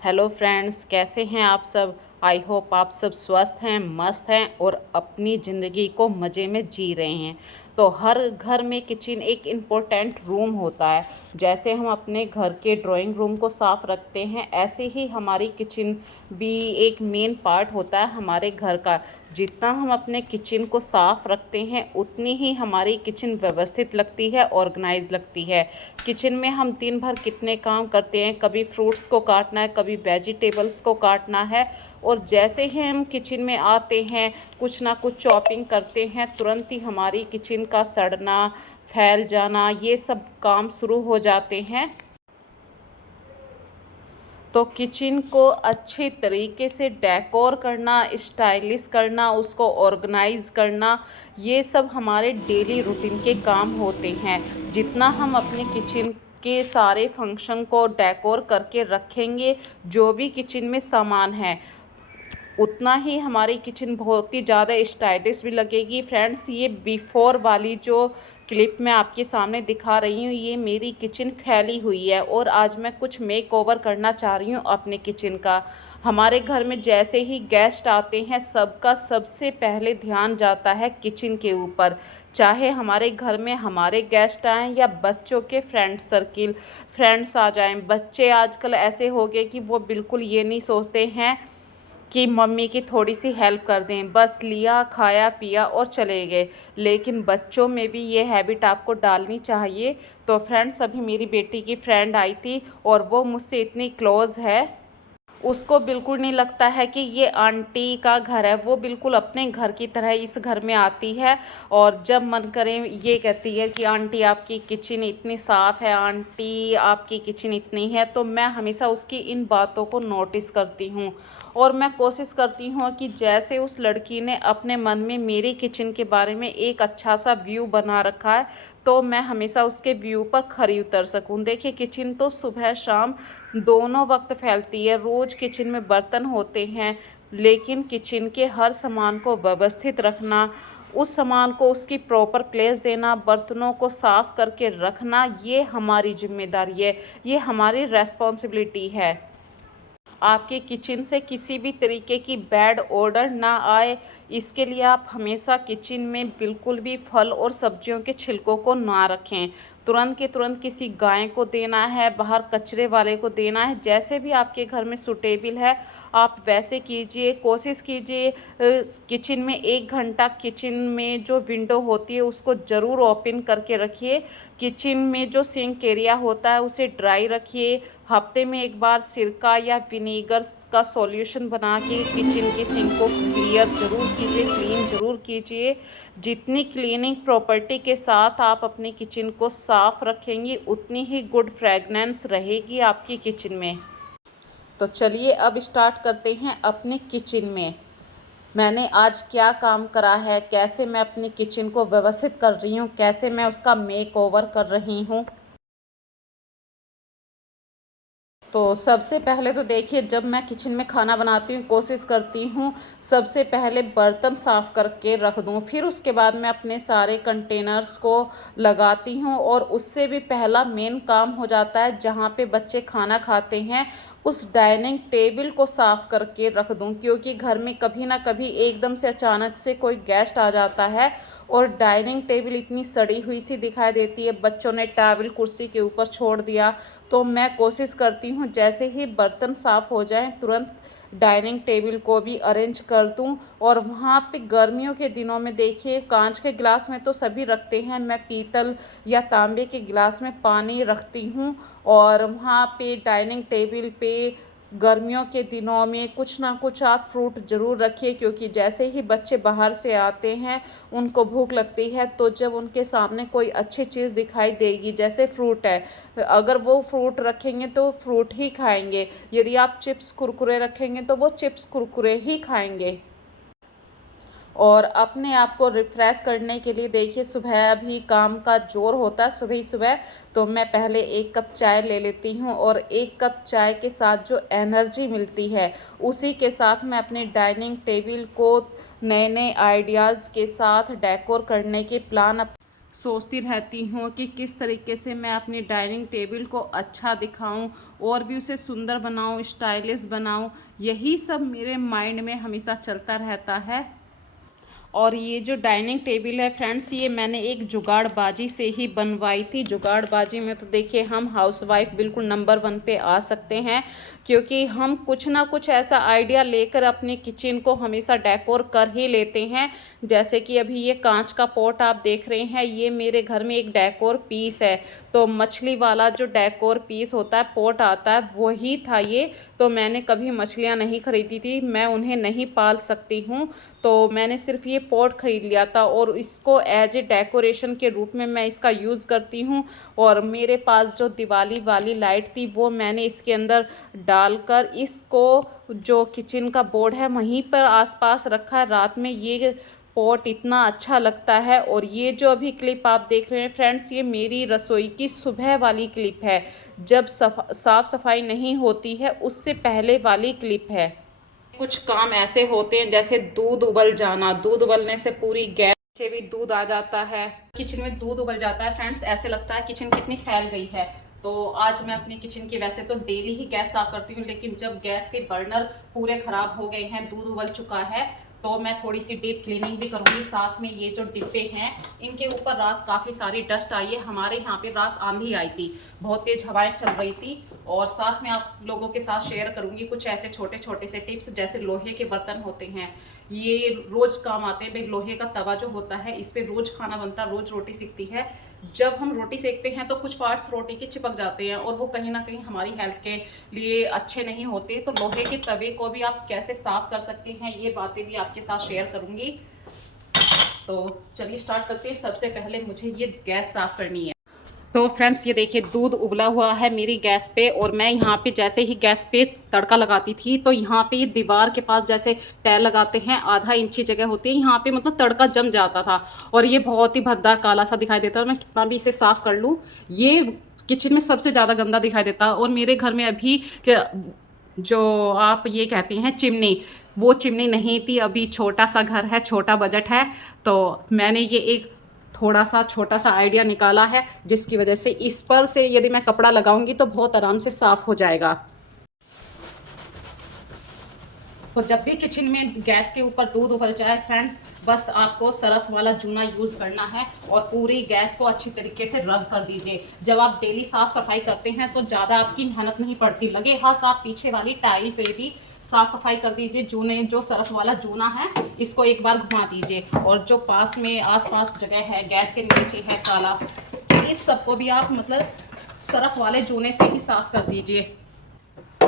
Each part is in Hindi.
हेलो फ्रेंड्स, कैसे हैं आप सब। आई होप आप सब स्वस्थ हैं, मस्त हैं और अपनी ज़िंदगी को मज़े में जी रहे हैं। तो हर घर में किचन एक इम्पोर्टेंट रूम होता है। जैसे हम अपने घर के ड्राइंग रूम को साफ़ रखते हैं, ऐसे ही हमारी किचन भी एक मेन पार्ट होता है हमारे घर का। जितना हम अपने किचन को साफ़ रखते हैं उतनी ही हमारी किचन व्यवस्थित लगती है, ऑर्गेनाइज लगती है। किचन में हम दिन भर कितने काम करते हैं, कभी फ्रूट्स को काटना है, कभी वेजिटेबल्स को काटना है, और जैसे ही हम किचन में आते हैं कुछ ना कुछ चॉपिंग करते हैं, तुरंत ही हमारी किचन का सड़ना, फैल जाना, ये सब काम शुरू हो जाते हैं। तो किचन को अच्छी तरीके से डेकोर करना, स्टाइलिश करना, उसको ऑर्गेनाइज करना, ये सब हमारे डेली रूटीन के काम होते हैं। जितना हम अपने किचन के सारे फंक्शन को डेकोर करके रखेंगे, जो भी किचन में सामान है, उतना ही हमारी किचन बहुत ही ज़्यादा स्टाइलिश भी लगेगी। फ्रेंड्स, ये बिफ़ोर वाली जो क्लिप मैं आपके सामने दिखा रही हूँ, ये मेरी किचन फैली हुई है और आज मैं कुछ मेक ओवर करना चाह रही हूँ अपने किचन का। हमारे घर में जैसे ही गेस्ट आते हैं, सबका सबसे पहले ध्यान जाता है किचन के ऊपर। चाहे हमारे घर में हमारे गेस्ट आएँ या बच्चों के फ्रेंड्स आ जाएं। बच्चे आजकल ऐसे हो गए कि वो बिल्कुल ये नहीं सोचते हैं कि मम्मी की थोड़ी सी हेल्प कर दें, बस लिया, खाया, पिया और चले गए। लेकिन बच्चों में भी ये हैबिट आपको डालनी चाहिए। तो फ्रेंड्स, अभी मेरी बेटी की फ्रेंड आई थी और वो मुझसे इतनी क्लोज़ है, उसको बिल्कुल नहीं लगता है कि ये आंटी का घर है। वो बिल्कुल अपने घर की तरह इस घर में आती है और जब मन करे ये कहती है कि आंटी आपकी किचन इतनी साफ़ है, आंटी आपकी किचन इतनी है। तो मैं हमेशा उसकी इन बातों को नोटिस करती हूँ और मैं कोशिश करती हूँ कि जैसे उस लड़की ने अपने मन में मेरी किचन के बारे में एक अच्छा सा व्यू बना रखा है, तो मैं हमेशा उसके व्यू पर खरी उतर सकूँ। देखिए, किचन तो सुबह शाम दोनों वक्त फैलती है। रोज़ किचन में बर्तन होते हैं, लेकिन किचन के हर सामान को व्यवस्थित रखना, उस सामान को उसकी प्रॉपर प्लेस देना, बर्तनों को साफ़ करके रखना, ये हमारी जिम्मेदारी है, ये हमारी रेस्पॉन्सिबिलिटी है। आपके किचन से किसी भी तरीके की बैड ऑर्डर ना आए, इसके लिए आप हमेशा किचन में बिल्कुल भी फल और सब्जियों के छिलकों को ना रखें। तुरंत के तुरंत किसी गाय को देना है, बाहर कचरे वाले को देना है, जैसे भी आपके घर में सूटेबल है आप वैसे कीजिए। कोशिश कीजिए किचन में 1 घंटा किचन में जो विंडो होती है उसको ज़रूर ओपन करके रखिए। किचन में जो सिंक एरिया होता है उसे ड्राई रखिए। हफ्ते में एक बार सिरका या विनेगर का सॉल्यूशन बना के किचन की सिंक को क्लियर ज़रूर कीजिए, क्लीन ज़रूर कीजिए। जितनी क्लीनिंग प्रॉपर्टी के साथ आप अपनी किचन को साफ़ रखेंगी, उतनी ही गुड फ्रेगनेंस रहेगी आपकी किचन में। तो चलिए अब स्टार्ट करते हैं अपने किचन में मैंने आज क्या काम करा है, कैसे मैं अपनी किचन को व्यवस्थित कर रही हूँ, कैसे मैं उसका मेक ओवर कर रही हूँ। तो सबसे पहले तो देखिए, जब मैं किचन में खाना बनाती हूँ कोशिश करती हूँ सबसे पहले बर्तन साफ़ करके रख दूँ, फिर उसके बाद मैं अपने सारे कंटेनर्स को लगाती हूँ। और उससे भी पहला मेन काम हो जाता है जहाँ पे बच्चे खाना खाते हैं, उस डाइनिंग टेबल को साफ़ करके रख दूँ, क्योंकि घर में कभी ना कभी एकदम से अचानक से कोई गेस्ट आ जाता है और डाइनिंग टेबल इतनी सड़ी हुई सी दिखाई देती है, बच्चों ने टॉवल कुर्सी के ऊपर छोड़ दिया। तो मैं कोशिश करती हूँ जैसे ही बर्तन साफ़ हो जाएं तुरंत डाइनिंग टेबल को भी अरेंज कर दूं। और वहाँ पे गर्मियों के दिनों में देखिए, कांच के गिलास में तो सभी रखते हैं, मैं पीतल या तांबे के गिलास में पानी रखती हूँ। और वहाँ पे डाइनिंग टेबल पे गर्मियों के दिनों में कुछ ना कुछ आप फ्रूट ज़रूर रखिए, क्योंकि जैसे ही बच्चे बाहर से आते हैं उनको भूख लगती है, तो जब उनके सामने कोई अच्छी चीज़ दिखाई देगी जैसे फ्रूट है, अगर वो फ्रूट रखेंगे तो फ्रूट ही खाएंगे। यदि आप चिप्स कुरकुरे रखेंगे तो वो चिप्स कुरकुरे ही खाएंगे। और अपने आप को रिफ़्रेश करने के लिए देखिए, सुबह भी काम का ज़ोर होता है सुबह ही सुबह, तो मैं पहले 1 कप चाय ले लेती हूँ और 1 कप चाय के साथ जो एनर्जी मिलती है उसी के साथ मैं अपने डाइनिंग टेबल को नए नए आइडियाज़ के साथ डेकोर करने के प्लान सोचती रहती हूँ कि किस तरीके से मैं अपनी डाइनिंग टेबल को अच्छा दिखाऊं और भी उसे सुंदर बनाऊं, स्टाइलिश बनाऊं। यही सब मेरे माइंड में हमेशा चलता रहता है। और ये जो डाइनिंग टेबल है फ्रेंड्स, ये मैंने एक जुगाड़बाजी से ही बनवाई थी। जुगाड़बाजी में तो देखिए हम हाउसवाइफ बिल्कुल नंबर 1 पे आ सकते हैं, क्योंकि हम कुछ ना कुछ ऐसा आइडिया लेकर अपनी किचन को हमेशा डेकोर कर ही लेते हैं। जैसे कि अभी ये कांच का पॉट आप देख रहे हैं, ये मेरे घर में एक डेकोर पीस है। तो मछली वाला जो डेकोर पीस होता है, पॉट आता है, वही था ये। तो मैंने कभी मछलियाँ नहीं खरीदी थी, मैं उन्हें नहीं पाल सकती हूँ, तो मैंने सिर्फ ये पॉट ख़रीद लिया था और इसको एज ए डेकोरेशन के रूप में मैं इसका यूज़ करती हूँ। और मेरे पास जो दिवाली वाली लाइट थी वो मैंने इसके अंदर डालकर इसको, जो किचन का बोर्ड है वहीं पर आसपास रखा है। रात में ये पॉट इतना अच्छा लगता है। और ये जो अभी क्लिप आप देख रहे हैं फ्रेंड्स, ये मेरी रसोई की सुबह वाली क्लिप है, जब साफ़ सफाई नहीं होती है उससे पहले वाली क्लिप है। कुछ काम ऐसे होते हैं जैसे दूध उबल जाना, दूध उबलने से पूरी गैस से भी दूध आ जाता है, किचन में दूध उबल जाता है फ्रेंड्स, ऐसे लगता है किचन कितनी फैल गई है। तो आज मैं अपनी किचन की वैसे तो डेली ही गैस साफ करती हूँ, लेकिन जब गैस के बर्नर पूरे ख़राब हो गए हैं, दूध उबल चुका है, तो मैं थोड़ी सी डीप क्लीनिंग भी करूँगी। साथ में ये जो डिब्बे हैं इनके ऊपर रात काफ़ी सारी डस्ट आई है। हमारे यहाँ पे रात आंधी आई थी, बहुत तेज़ हवाएं चल रही थी। और साथ में आप लोगों के साथ शेयर करूँगी कुछ ऐसे छोटे छोटे से टिप्स। जैसे लोहे के बर्तन होते हैं, ये रोज़ काम आते हैं भाई। लोहे का तवा जो होता है, इस पर रोज़ खाना बनता है, रोज़ रोटी सिकती है। जब हम रोटी सेकते हैं तो कुछ पार्ट्स रोटी के चिपक जाते हैं और वो कहीं ना कहीं हमारी हेल्थ के लिए अच्छे नहीं होते। तो लोहे के तवे को भी आप कैसे साफ़ कर सकते हैं, ये बातें भी आपके साथ शेयर करूँगी। तो चलिए स्टार्ट करते हैं। सबसे पहले मुझे ये गैस साफ़ करनी है। तो फ्रेंड्स ये देखिए दूध उबला हुआ है मेरी गैस पे, और मैं यहाँ पे जैसे ही गैस पे तड़का लगाती थी तो यहाँ पे ये दीवार के पास जैसे टैल लगाते हैं, आधा इंची जगह होती है, यहाँ पे मतलब तड़का जम जाता था और ये बहुत ही भद्दा काला सा दिखाई देता था। मैं कितना भी इसे साफ़ कर लूँ, ये किचन में सबसे ज़्यादा गंदा दिखाई देता। और मेरे घर में अभी जो आप ये कहते हैं चिमनी, वो चिमनी नहीं थी। अभी छोटा सा घर है, छोटा बजट है, तो मैंने ये एक थोड़ा सा छोटा सा आइडिया निकाला है, जिसकी वजह से इस पर से यदि मैं कपड़ा लगाऊंगी तो बहुत आराम से साफ़ हो जाएगा। तो जब भी किचन में गैस के ऊपर दूध उबल जाए फ्रेंड्स, बस आपको सरफ वाला जूना यूज़ करना है और पूरी गैस को अच्छी तरीके से रब कर दीजिए। जब आप डेली साफ़ सफाई करते हैं तो ज़्यादा आपकी मेहनत नहीं पड़ती, लगे हाथ आप पीछे वाली टाइल पे भी साफ़ सफाई कर दीजिए। जूने जो सरफ वाला जूना है इसको एक बार घुमा दीजिए, और जो पास में आसपास जगह है, गैस के नीचे है काला, इस सबको भी आप मतलब सरफ वाले जूने से ही साफ़ कर दीजिए।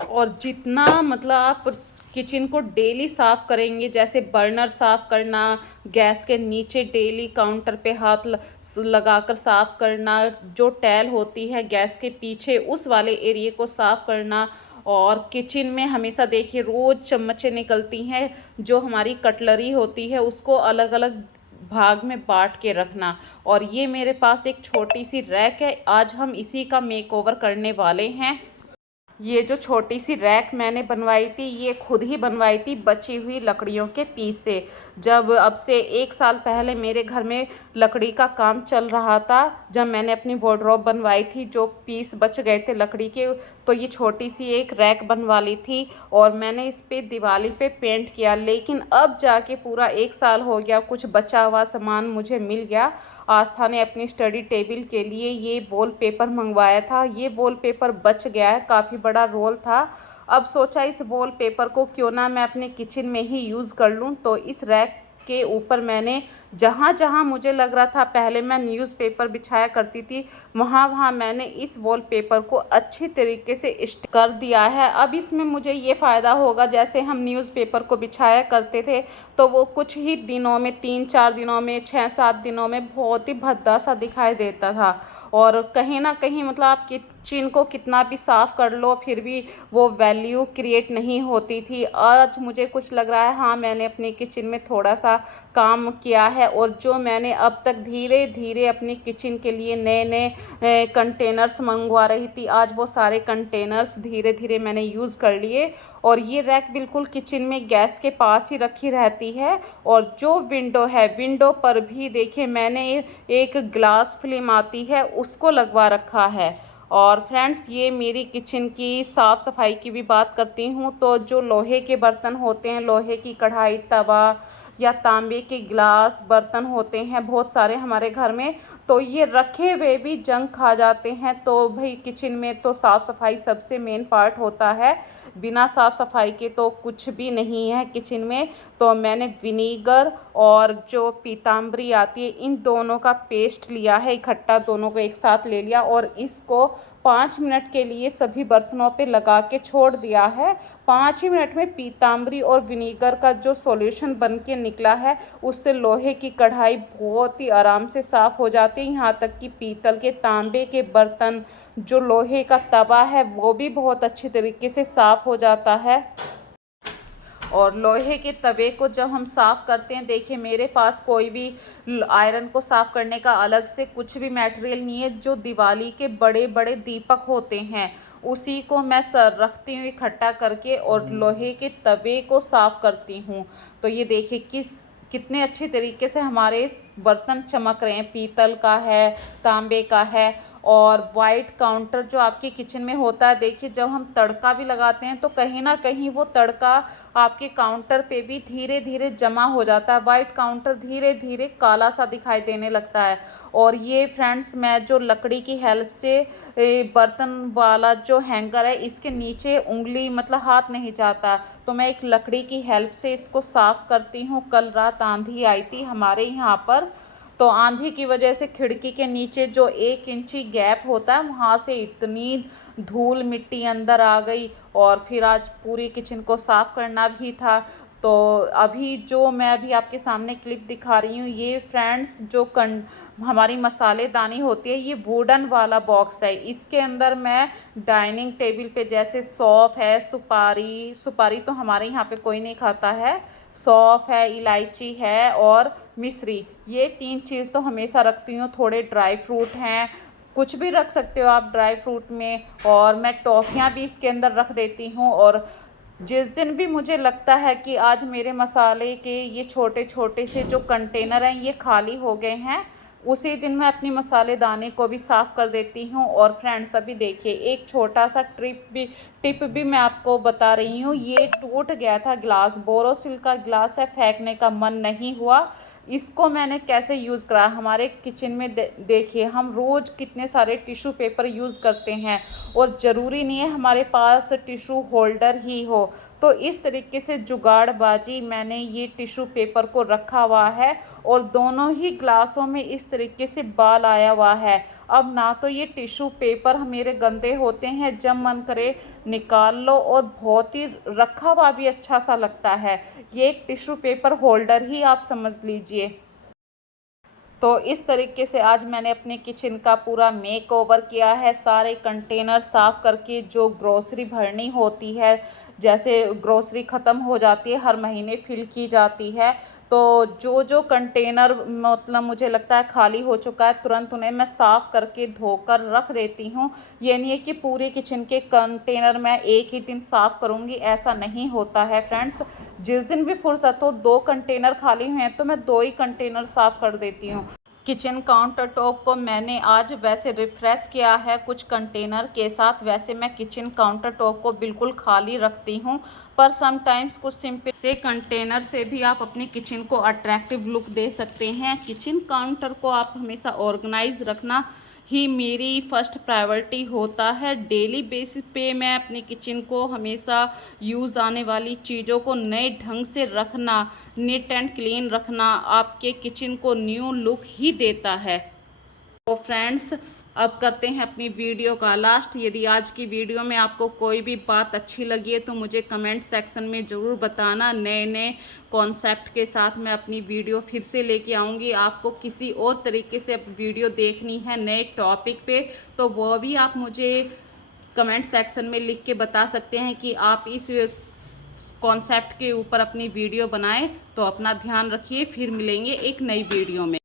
और जितना मतलब आप किचन को डेली साफ़ करेंगे, जैसे बर्नर साफ़ करना, गैस के नीचे डेली काउंटर पे हाथ लगाकर साफ़ करना, जो टैल होती है गैस के पीछे उस वाले एरिए को साफ़ करना, और किचन में हमेशा देखिए रोज़ चम्मचें निकलती हैं, जो हमारी कटलरी होती है उसको अलग अलग भाग में बांट के रखना। और ये मेरे पास एक छोटी सी रैक है, आज हम इसी का मेकओवर करने वाले हैं। ये जो छोटी सी रैक मैंने बनवाई थी, ये खुद ही बनवाई थी बची हुई लकड़ियों के पीस से। जब अब से 1 साल पहले मेरे घर में लकड़ी का काम चल रहा था, जब मैंने अपनी वार्डरोब बनवाई थी, जो पीस बच गए थे लकड़ी के, तो ये छोटी सी एक रैक बनवा ली थी और मैंने इस पे दिवाली पे पेंट किया। लेकिन अब जाके पूरा 1 साल हो गया, कुछ बचा हुआ सामान मुझे मिल गया। आस्था ने अपनी स्टडी टेबल के लिए ये वॉलपेपर मंगवाया था, ये वॉलपेपर बच गया है, काफ़ी बड़ा रोल था। अब सोचा इस वॉलपेपर को क्यों ना मैं अपने किचन में ही यूज़ कर लूँ। तो इस रैक के ऊपर मैंने जहाँ जहाँ मुझे लग रहा था, पहले मैं न्यूज़पेपर बिछाया करती थी, वहाँ वहाँ मैंने इस वॉलपेपर को अच्छी तरीके से स्टिक कर दिया है। अब इसमें मुझे ये फ़ायदा होगा, जैसे हम न्यूज़पेपर को बिछाया करते थे तो वो कुछ ही दिनों में, 3-4 दिनों में, 6-7 दिनों में बहुत ही भद्दा सा दिखाई देता था। और कहीं ना कहीं मतलब आपकी किचन को कितना भी साफ़ कर लो फिर भी वो वैल्यू क्रिएट नहीं होती थी। आज मुझे कुछ लग रहा है हाँ, मैंने अपने किचन में थोड़ा सा काम किया है, और जो मैंने अब तक धीरे धीरे अपनी किचन के लिए नए नए कंटेनर्स मंगवा रही थी, आज वो सारे कंटेनर्स धीरे धीरे मैंने यूज़ कर लिए। और ये रैक बिल्कुल किचन में गैस के पास ही रखी रहती है। और जो विंडो है, विंडो पर भी देखिए मैंने एक ग्लास फिल्म आती है उसको लगवा रखा है। और फ्रेंड्स, ये मेरी किचन की साफ़ सफाई की भी बात करती हूँ तो जो लोहे के बर्तन होते हैं, लोहे की कढ़ाई, तवा या तांबे के गिलास बर्तन होते हैं बहुत सारे हमारे घर में, तो ये रखे हुए भी जंग खा जाते हैं। तो भाई किचन में तो साफ़ सफाई सबसे मेन पार्ट होता है, बिना साफ़ सफाई के तो कुछ भी नहीं है किचन में। तो मैंने विनीगर और जो पीताम्बरी आती है इन दोनों का पेस्ट लिया है, इकट्ठा दोनों को एक साथ ले लिया और इसको 5 मिनट के लिए सभी बर्तनों पे लगा के छोड़ दिया है। 5 ही मिनट में पीताम्बरी और विनीगर का जो सॉल्यूशन बन के निकला है उससे लोहे की कढ़ाई बहुत ही आराम से साफ़ हो जाती है। यहाँ तक कि पीतल के, तांबे के बर्तन, जो लोहे का तवा है वो भी बहुत अच्छी तरीके से साफ़ हो जाता है। और लोहे के तवे को जब हम साफ़ करते हैं, देखिए मेरे पास कोई भी आयरन को साफ़ करने का अलग से कुछ भी मटेरियल नहीं है। जो दिवाली के बड़े बड़े दीपक होते हैं उसी को मैं रखती हूँ इकट्ठा करके और लोहे के तवे को साफ़ करती हूँ। तो ये देखिए कितने अच्छे तरीके से हमारे बर्तन चमक रहे हैं। पीतल का है, तांबे का है। और वाइट काउंटर जो आपके किचन में होता है, देखिए जब हम तड़का भी लगाते हैं तो कहीं ना कहीं वो तड़का आपके काउंटर पे भी धीरे धीरे जमा हो जाता है। वाइट काउंटर धीरे धीरे काला सा दिखाई देने लगता है। और ये फ्रेंड्स, मैं जो लकड़ी की हेल्प से बर्तन वाला जो हैंगर है इसके नीचे उंगली मतलब हाथ नहीं जाता, तो मैं एक लकड़ी की हेल्प से इसको साफ़ करती हूँ। कल रात आंधी आई थी हमारे यहाँ पर, तो आंधी की वजह से खिड़की के नीचे जो 1 इंची गैप होता है वहाँ से इतनी धूल मिट्टी अंदर आ गई। और फिर आज पूरी किचन को साफ़ करना भी था। तो अभी जो मैं अभी आपके सामने क्लिप दिखा रही हूँ, ये फ्रेंड्स जो हमारी मसालेदानी होती है, ये वुडन वाला बॉक्स है। इसके अंदर मैं डाइनिंग टेबल पे जैसे सौंफ है, सुपारी तो हमारे यहाँ पे कोई नहीं खाता है, सौंफ है, इलायची है और मिश्री, ये 3 चीज़ तो हमेशा रखती हूँ। थोड़े ड्राई फ्रूट हैं, कुछ भी रख सकते हो आप ड्राई फ्रूट में। और मैं टॉफ़ियाँ भी इसके अंदर रख देती हूँ। और जिस दिन भी मुझे लगता है कि आज मेरे मसाले के ये छोटे छोटे से जो कंटेनर हैं ये खाली हो गए हैं, उसी दिन मैं अपनी मसालेदानी को भी साफ़ कर देती हूँ। और फ्रेंड्स, अभी देखिए एक छोटा सा टिप भी मैं आपको बता रही हूँ। ये टूट गया था ग्लास, बोरोसिल का ग्लास है, फेंकने का मन नहीं हुआ। इसको मैंने कैसे यूज़ करा, हमारे किचन में देखिए हम रोज़ कितने सारे टिश्यू पेपर यूज़ करते हैं और ज़रूरी नहीं है हमारे पास टिश्यू होल्डर ही हो। तो इस तरीके से जुगाड़बाजी मैंने ये टिश्यू पेपर को रखा हुआ है और दोनों ही ग्लासों में इस तरीके से बाल आया हुआ है। अब ना तो ये टिश्यू पेपर मेरे गंदे होते हैं, जब मन करे निकाल लो, और बहुत ही रखा हुआ भी अच्छा सा लगता है। ये एक टिश्यू पेपर होल्डर ही आप समझ लीजिए। तो इस तरीके से आज मैंने अपने किचन का पूरा मेक ओवर किया है, सारे कंटेनर साफ़ करके। जो ग्रोसरी भरनी होती है, जैसे ग्रोसरी ख़त्म हो जाती है हर महीने फिल की जाती है, तो जो जो कंटेनर मतलब मुझे लगता है खाली हो चुका है, तुरंत उन्हें मैं साफ़ करके धोकर रख देती हूँ। ये नहीं है कि पूरे किचन के कंटेनर मैं एक ही दिन साफ़ करूँगी, ऐसा नहीं होता है फ्रेंड्स। जिस दिन भी फुर्सत हो, 2 कंटेनर खाली हुए हैं तो मैं 2 ही कंटेनर साफ़ कर देती हूँ। किचन काउंटर टॉप को मैंने आज वैसे रिफ़्रेश किया है कुछ कंटेनर के साथ। वैसे मैं किचन काउंटर टॉप को बिल्कुल खाली रखती हूँ, पर समटाइम्स कुछ सिंपल से कंटेनर से भी आप अपने किचन को अट्रैक्टिव लुक दे सकते हैं। किचन काउंटर को आप हमेशा ऑर्गेनाइज रखना ही मेरी फर्स्ट प्रायोरिटी होता है। डेली बेसिस पे मैं अपने किचन को हमेशा यूज़ आने वाली चीज़ों को नए ढंग से रखना, नीट एंड क्लीन रखना आपके किचन को न्यू लुक ही देता है। तो फ्रेंड्स, अब करते हैं अपनी वीडियो का लास्ट। यदि आज की वीडियो में आपको कोई भी बात अच्छी लगी है तो मुझे कमेंट सेक्शन में ज़रूर बताना। नए नए कॉन्सेप्ट के साथ मैं अपनी वीडियो फिर से लेके आऊँगी। आपको किसी और तरीके से वीडियो देखनी है नए टॉपिक पे तो वो भी आप मुझे कमेंट सेक्शन में लिख के बता सकते हैं कि आप इस कॉन्सेप्ट के ऊपर अपनी वीडियो बनाएं। तो अपना ध्यान रखिए, फिर मिलेंगे एक नई वीडियो में।